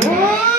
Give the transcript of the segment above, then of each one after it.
へ。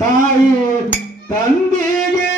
ತಾಯಿ ತಂದೆಗೆ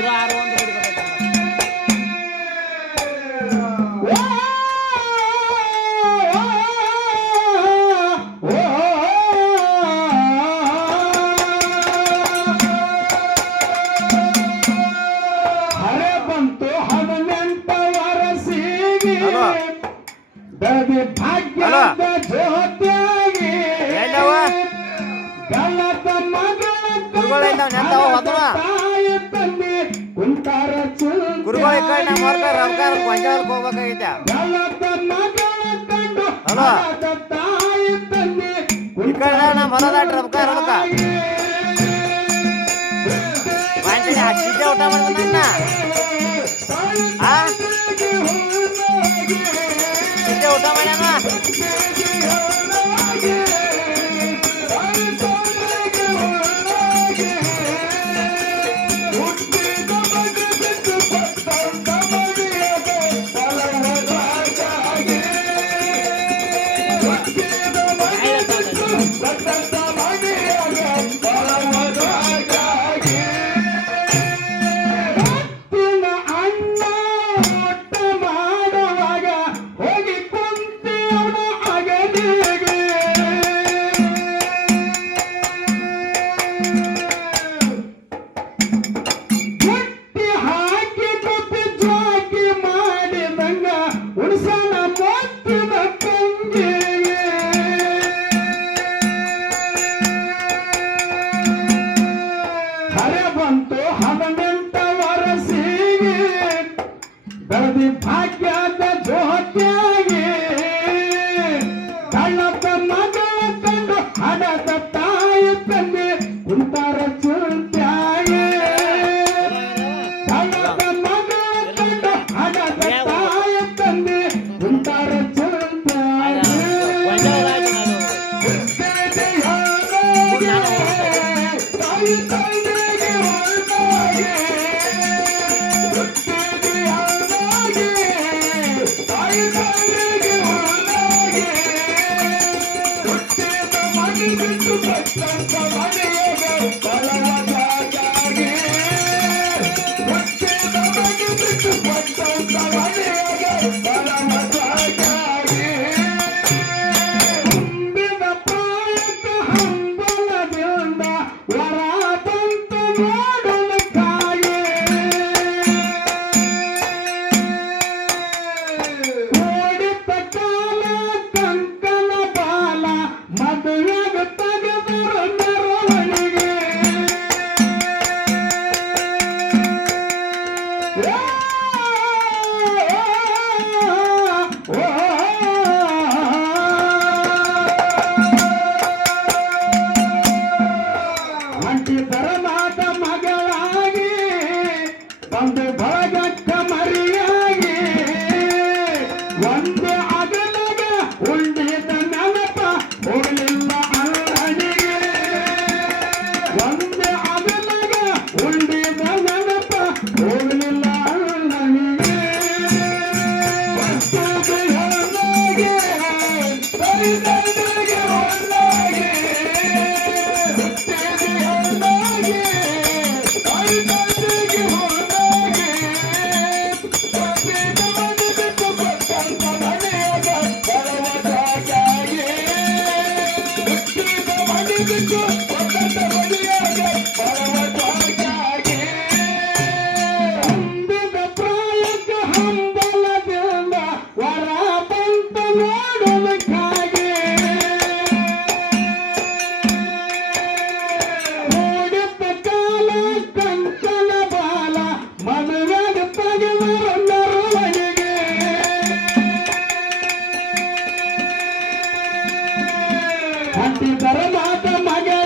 ಜೀರೋ ಆರು ಭಾಗ್ಯ ಜ್ಯೋತಿಯಾಗಿ. ಗಲತ ಮಗ ಗುರುಗಳಿಂದ ನೆಂತಾವ ಹೊತ್ತವ ಗುರುಗಳ ಕಡೆ ನಮ್ಮ ಹೊರಕ ರಮಕಾರ ಗೊಂಜಾಳಕ್ಕೆ ಹೋಗ್ಬೇಕಾಗೈತೆ ಹಲೋ ಈ ಆ ಊಟ ಮಾಡ್ತಾನಣ್ಣ ಊಟ ಮಾಡ್ಯಾನ? Yeah. Kita remahkan maga